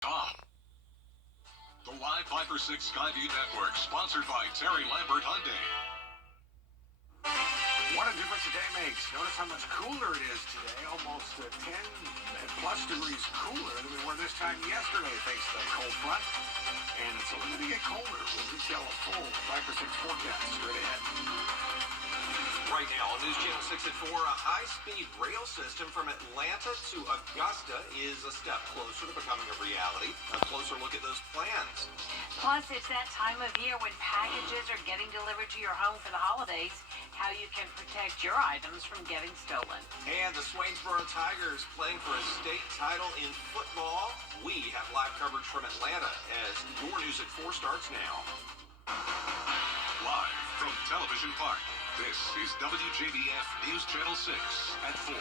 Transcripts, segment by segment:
Tom. The Live 5 for 6 Skyview Network, sponsored by Terry Lambert Hyundai. What a difference a day makes. Notice how much cooler it is today. Almost 10 plus degrees cooler than we were this time yesterday, thanks to the cold front. And it's only going to get colder. We'll detail a full 5 for 6 forecast straight ahead. Right now on News Channel 6 at 4, a high-speed rail system from Atlanta to Augusta is a step closer to becoming a reality. A closer look at those plans. Plus, it's that time of year when packages are getting delivered to your home for the holidays, how you can protect your items from getting stolen. And the Swainsboro Tigers playing for a state title in football. We have live coverage from Atlanta as your News at 4 starts now. Live from Television Park, this is WJBF News Channel 6 at 4.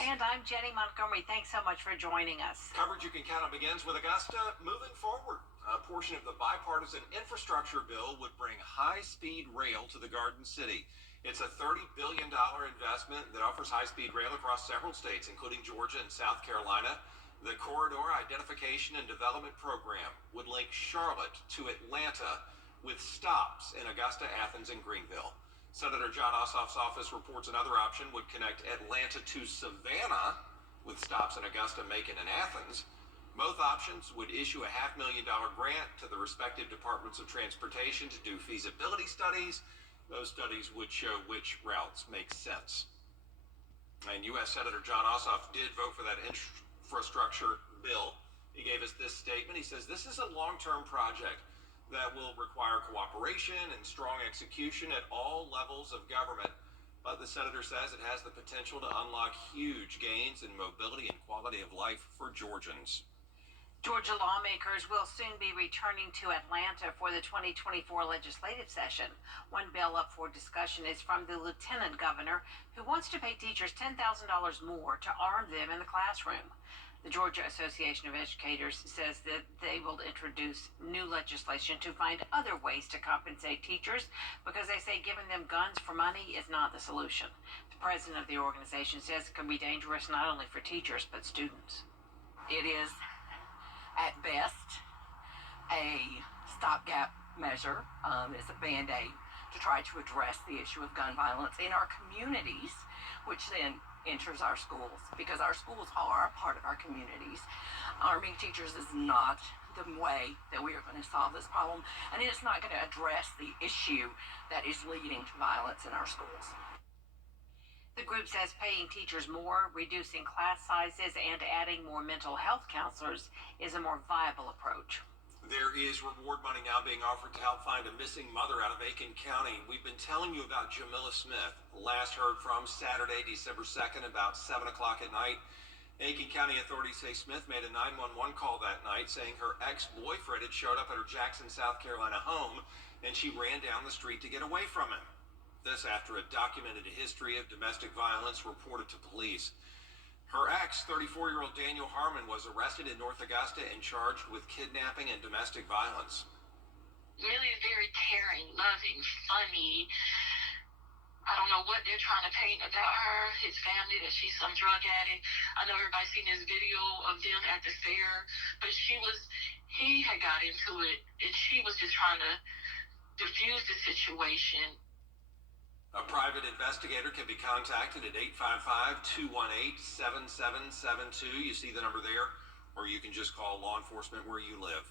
And I'm Jenny Montgomery. Thanks so much for joining us. Coverage you can count on begins with Augusta moving forward. A portion of the bipartisan infrastructure bill would bring high-speed rail to the Garden City. It's a $30 billion investment that offers high-speed rail across several states, including Georgia and South Carolina. The Corridor Identification and Development Program would link Charlotte to Atlanta with stops in Augusta, Athens, and Greenville. Senator John Ossoff's office reports another option would connect Atlanta to Savannah with stops in Augusta, Macon, and Athens. Both options would issue a $500,000 grant to the respective departments of transportation to do feasibility studies. Those studies would show which routes make sense. And U.S. Senator John Ossoff did vote for that infrastructure bill. He gave us this statement. He says, this is a long-term project that will require cooperation and strong execution at all levels of government. But the senator says it has the potential to unlock huge gains in mobility and quality of life for Georgians. Georgia lawmakers will soon be returning to Atlanta for the 2024 legislative session. One bill up for discussion is from the lieutenant governor, who wants to pay teachers $10,000 more to arm them in the classroom. The Georgia Association of Educators says that they will introduce new legislation to find other ways to compensate teachers because they say giving them guns for money is not the solution. The president of the organization says it can be dangerous not only for teachers but students. It is, at best, a stopgap measure. It's a Band-Aid to try to address the issue of gun violence in our communities, which then enters our schools, because our schools are a part of our communities. Arming teachers is not the way that we are going to solve this problem, and it's not going to address the issue that is leading to violence in our schools. The group says paying teachers more, reducing class sizes, and adding more mental health counselors is a more viable approach. There is reward money now being offered to help find a missing mother out of Aiken County. We've been telling you about Jamila Smith. Last heard from Saturday, December 2nd, about 7 o'clock at night. Aiken County authorities say Smith made a 911 call that night saying her ex-boyfriend had showed up at her Jackson, South Carolina home, and she ran down the street to get away from him. This after a documented history of domestic violence reported to police. Her ex, 34-year-old Daniel Harmon, was arrested in North Augusta and charged with kidnapping and domestic violence. Really very caring, loving, funny. I don't know what they're trying to paint about her, his family, that she's some drug addict. I know everybody's seen this video of them at the fair, but he had got into it, and she was just trying to diffuse the situation. A private investigator can be contacted at 855-218-7772. You see the number there, or you can just call law enforcement where you live.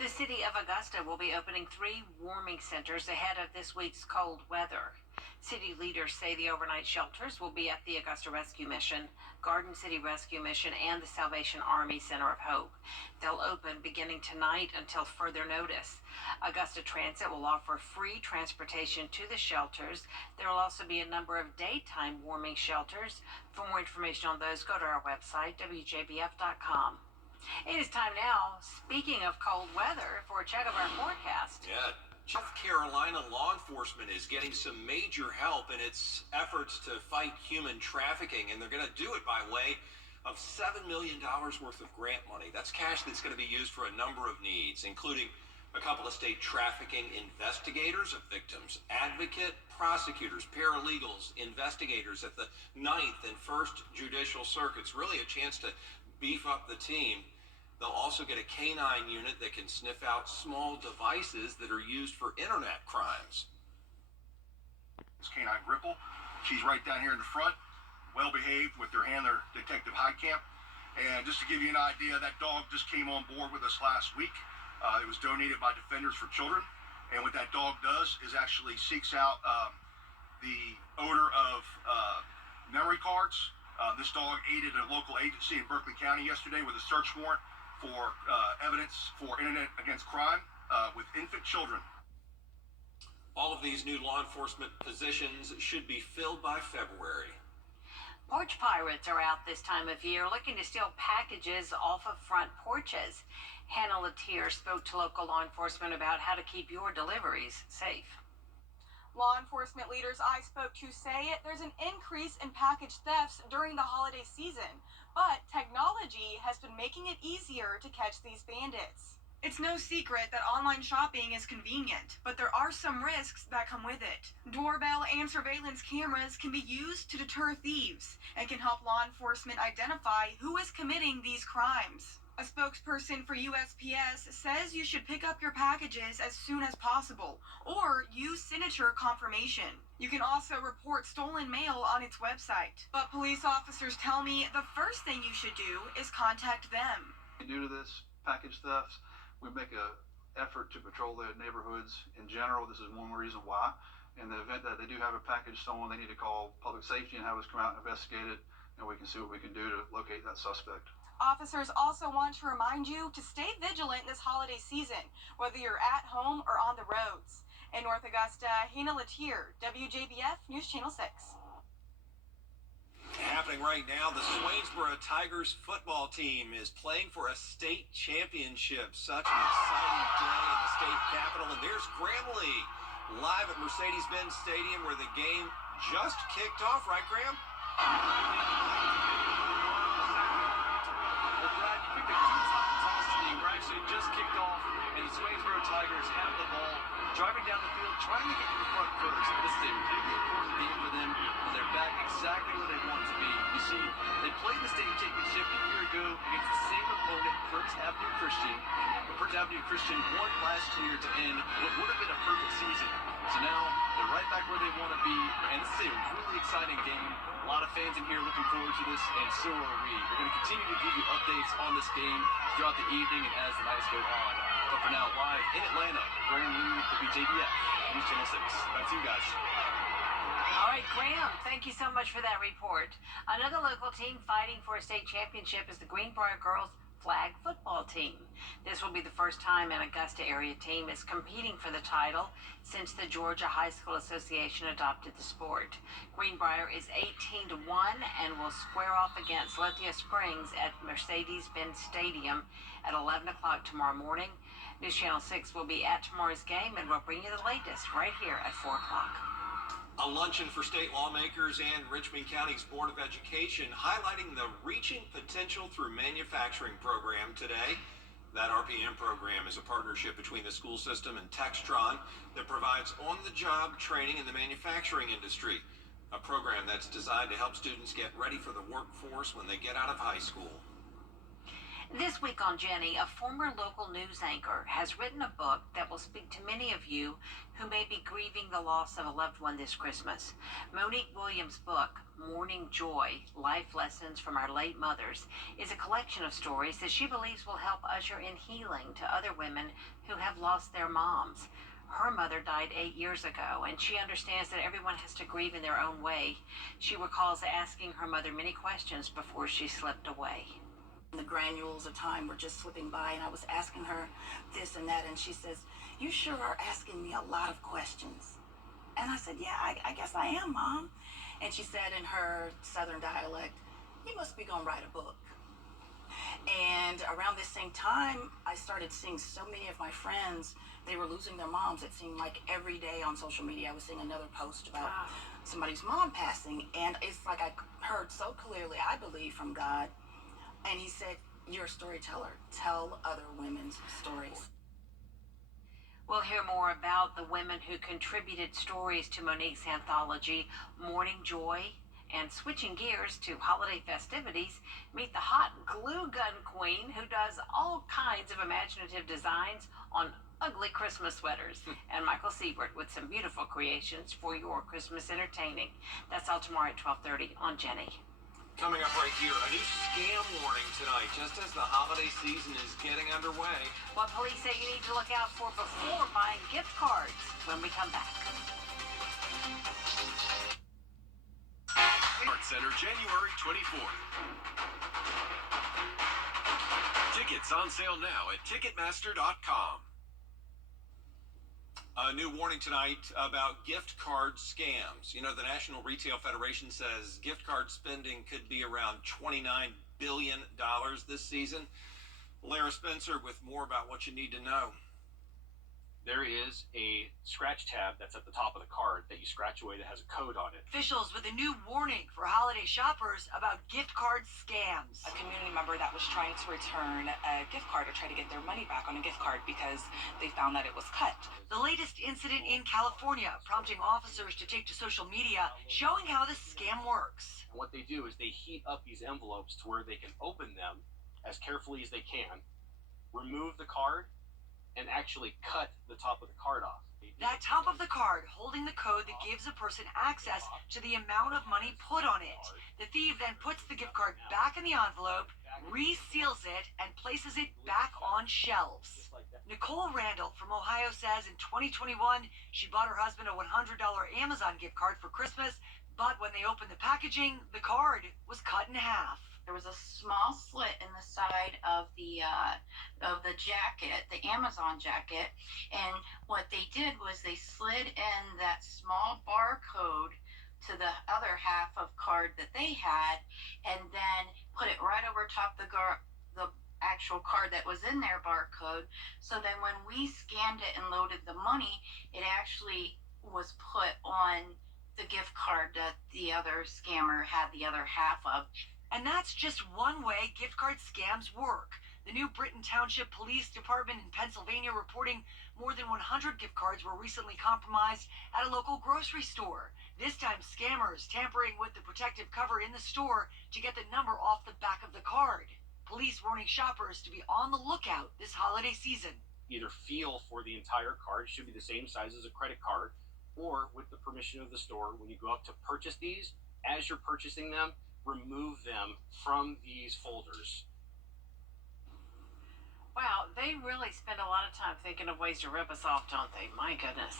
The city of Augusta will be opening 3 warming centers ahead of this week's cold weather. City leaders say the overnight shelters will be at the Augusta Rescue Mission, Garden City Rescue Mission, and the Salvation Army Center of Hope. They'll open beginning tonight until further notice. Augusta Transit will offer free transportation to the shelters. There will also be a number of daytime warming shelters. For more information on those, go to our website, WJBF.com. It is time now, speaking of cold weather, for a check of our forecast. Yeah. South Carolina law enforcement is getting some major help in its efforts to fight human trafficking, and they're going to do it by way of $7 million worth of grant money. That's cash that's going to be used for a number of needs, including a couple of state trafficking investigators, a victims advocate prosecutors, paralegals, investigators at the 9th and 1st Judicial Circuits. Really a chance to beef up the team. They'll also get a canine unit that can sniff out small devices that are used for internet crimes. It's Canine Ripple. She's right down here in the front, well behaved with her handler, Detective Heitkamp. And just to give you an idea, that dog just came on board with us last week. It was donated by Defenders for Children. And what that dog does is actually seeks out the odor of memory cards. This dog aided a local agency in Berkeley County yesterday with a search warrant for evidence for internet against crime with infant children. All of these new law enforcement positions should be filled by February. Porch pirates are out this time of year looking to steal packages off of front porches. Hannah Latier spoke to local law enforcement about how to keep your deliveries safe. Law enforcement leaders I spoke to say there's an increase in package thefts during the holiday season, but technology has been making it easier to catch these bandits. It's no secret that online shopping is convenient, but there are some risks that come with it. Doorbell and surveillance cameras can be used to deter thieves and can help law enforcement identify who is committing these crimes. A spokesperson for USPS says you should pick up your packages as soon as possible or use signature confirmation. You can also report stolen mail on its website. But police officers tell me the first thing you should do is contact them. Due to this package thefts, we make an effort to patrol the neighborhoods in general. This is one reason why. In the event that they do have a package stolen, they need to call public safety and have us come out and investigate it, and we can see what we can do to locate that suspect. Officers also want to remind you to stay vigilant this holiday season, whether you're at home or on the roads. In North Augusta, Hannah Latier, WJBF News Channel 6. Happening right now, the Swainsboro Tigers football team is playing for a state championship. Such an exciting day in the state capitol. And there's Gramley live at Mercedes-Benz Stadium where the game just kicked off. Right, Graham? Just kicked off, and the Swainsboro Tigers have the ball, driving down the field, trying to get to the front first. This is a really important game for them, and they're back exactly where they want to be. You see, they played the state championship a year ago against the same opponent, Prince Avenue Christian. But Prince Avenue Christian won last year to end what would have been a perfect season. So now they're right back where they want to be, and this is a really exciting game. A lot of fans in here looking forward to this, and so are we. We're going to continue to give you updates on this game throughout the evening and as the nights go on. But for now, live in Atlanta, Graham Lee, WJBF, News Channel 6. Back to you guys. All right, Graham, thank you so much for that report. Another local team fighting for a state championship is the Greenbrier girls flag football team. This will be the first time an Augusta area team is competing for the title since the Georgia High School Association adopted the sport. Greenbrier is 18-1 and will square off against Lithia Springs at Mercedes-Benz Stadium at 11 o'clock tomorrow morning. News Channel 6 will be at tomorrow's game and we'll bring you the latest right here at 4 o'clock. A luncheon for state lawmakers and Richmond County's Board of Education highlighting the Reaching Potential Through Manufacturing program today. That RPM program is a partnership between the school system and Textron that provides on-the-job training in the manufacturing industry. A program that's designed to help students get ready for the workforce when they get out of high school. This week on Jenny, a former local news anchor has written a book that will speak to many of you who may be grieving the loss of a loved one this Christmas. Monique Williams' book, Morning Joy, Life Lessons from Our Late Mothers, is a collection of stories that she believes will help usher in healing to other women who have lost their moms. Her mother died 8 years ago, and she understands that everyone has to grieve in their own way. She recalls asking her mother many questions before she slipped away. The granules of time were just slipping by, and I was asking her this and that, and she says, "You sure are asking me a lot of questions." And I said, "Yeah, I guess I am, Mom." And she said in her southern dialect, "You must be gonna write a book." And around this same time, I started seeing so many of my friends, they were losing their moms. It seemed like every day on social media I was seeing another post about somebody's mom passing, and it's like I heard so clearly, I believe, from God. And he said, "You're a storyteller. Tell other women's stories." We'll hear more about the women who contributed stories to Monique's anthology, Morning Joy. And switching gears to holiday festivities, meet the hot glue gun queen who does all kinds of imaginative designs on ugly Christmas sweaters. And Michael Siebert with some beautiful creations for your Christmas entertaining. That's all tomorrow at 12:30 on Jenny. Coming up right here, a new scam warning tonight, just as the holiday season is getting underway. What police say you need to look out for before buying gift cards when we come back. Art Center, January 24th. Tickets on sale now at Ticketmaster.com. A new warning tonight about gift card scams. You know, the National Retail Federation says gift card spending could be around $29 billion this season. Lara Spencer with more about what you need to know. There is a scratch tab that's at the top of the card that you scratch away that has a code on it. Officials with a new warning for holiday shoppers about gift card scams. A community member that was trying to return a gift card or try to get their money back on a gift card because they found that it was cut. The latest incident in California prompting officers to take to social media showing how this scam works. And what they do is they heat up these envelopes to where they can open them as carefully as they can, remove the card, and actually cut the top of the card off. That top of the card holding the code that gives a person access to the amount of money put on it. The thief then puts the gift card back in the envelope, reseals it, and places it back on shelves. Nicole Randall from Ohio says in 2021, she bought her husband a $100 Amazon gift card for Christmas, but when they opened the packaging, the card was cut in half. There was a small slit in the side of the jacket, the Amazon jacket, and what they did was they slid in that small barcode to the other half of card that they had, and then put it right over top the actual card that was in their barcode. So then when we scanned it and loaded the money, it actually was put on the gift card that the other scammer had the other half of. And that's just one way gift card scams work. The New Britain Township Police Department in Pennsylvania reporting more than 100 gift cards were recently compromised at a local grocery store. This time, scammers tampering with the protective cover in the store to get the number off the back of the card. Police warning shoppers to be on the lookout this holiday season. Either feel for the entire card, should be the same size as a credit card, or with the permission of the store, when you go up to purchase these, as you're purchasing them, remove them from these folders. Wow, they really spend a lot of time thinking of ways to rip us off, don't they? My goodness.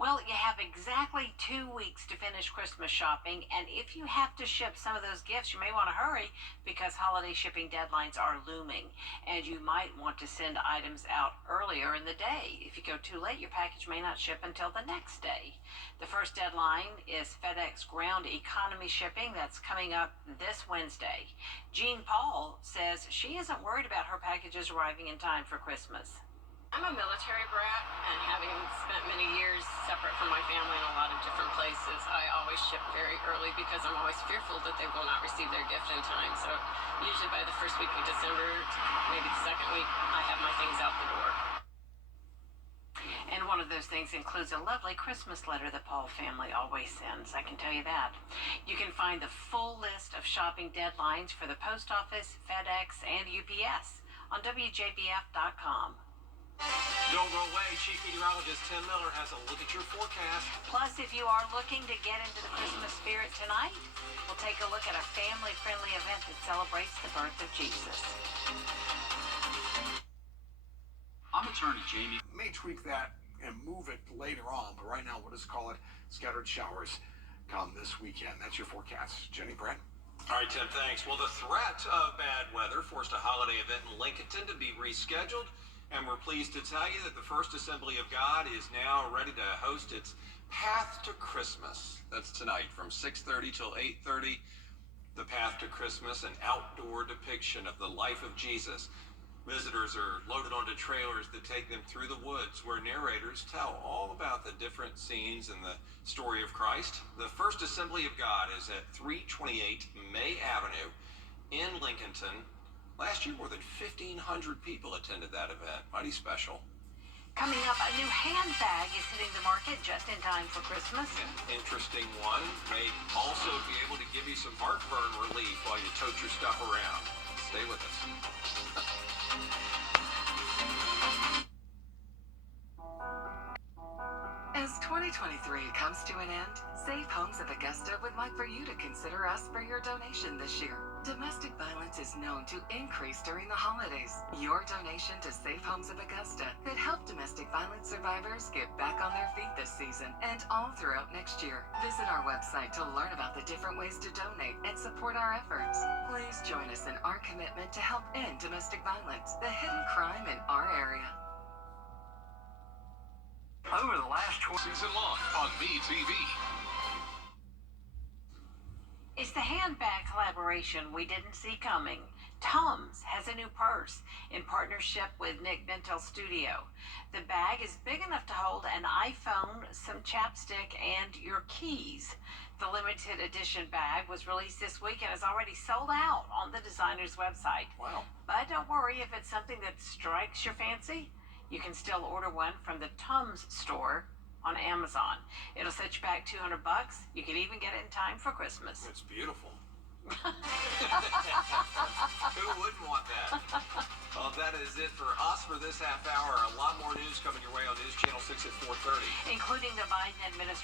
Well, you have exactly 2 weeks to finish Christmas shopping, and if you have to ship some of those gifts, you may want to hurry because holiday shipping deadlines are looming, and you might want to send items out earlier in the day. If you go too late, your package may not ship until the next day. The first deadline is FedEx Ground Economy shipping. That's coming up this Wednesday. Jean Paul says she isn't worried about her packages arriving in time for Christmas. I'm a military brat, and having spent many years separate from my family in a lot of different places, I always ship very early because I'm always fearful that they will not receive their gift in time. So usually by the first week of December, maybe the second week, I have my things out the door. And one of those things includes a lovely Christmas letter the Paul family always sends, I can tell you that. You can find the full list of shopping deadlines for the Post Office, FedEx, and UPS on WJBF.com. Don't go away. Chief Meteorologist Tim Miller has a look at your forecast. Plus, if you are looking to get into the Christmas spirit tonight, we'll take a look at a family-friendly event that celebrates the birth of Jesus. I'm attorney Jamie. May tweak that and move it later on, but right now we'll just call it scattered showers come this weekend. That's your forecast. Jenny, Brent. All right, Tim, thanks. Well, the threat of bad weather forced a holiday event in Lincolnton to be rescheduled. And we're pleased to tell you that the First Assembly of God is now ready to host its Path to Christmas. That's tonight from 6:30 till 8:30. The Path to Christmas, an outdoor depiction of the life of Jesus. Visitors are loaded onto trailers that take them through the woods where narrators tell all about the different scenes in the story of Christ. The First Assembly of God is at 328 May Avenue in Lincolnton. Last year, more than 1,500 people attended that event. Mighty special. Coming up, a new handbag is hitting the market just in time for Christmas. An interesting one. May also be able to give you some heartburn relief while you tote your stuff around. Stay with us. As 2023 comes to an end, Safe Homes of Augusta would like for you to consider us for your donation this year. Domestic violence is known to increase during the holidays. Your donation to Safe Homes of Augusta could help domestic violence survivors get back on their feet this season and all throughout next year. Visit our website to learn about the different ways to donate and support our efforts. Please join us in our commitment to help end domestic violence, the hidden crime in our area. Over the last season long on MeTV. It's the handbag collaboration we didn't see coming. Tums has a new purse in partnership with Nick Bentel Studio. The bag is big enough to hold an iPhone, some chapstick, and your keys. The limited edition bag was released this week and is already sold out on the designer's website. Wow. But don't worry, if it's something that strikes your fancy, you can still order one from the Tums store on Amazon. It'll set you back $200. You can even get it in time for Christmas. It's beautiful. Who wouldn't want that? Well, that is it for us for this half hour. A lot more news coming your way on News Channel 6 at 4:30. Including the Biden administration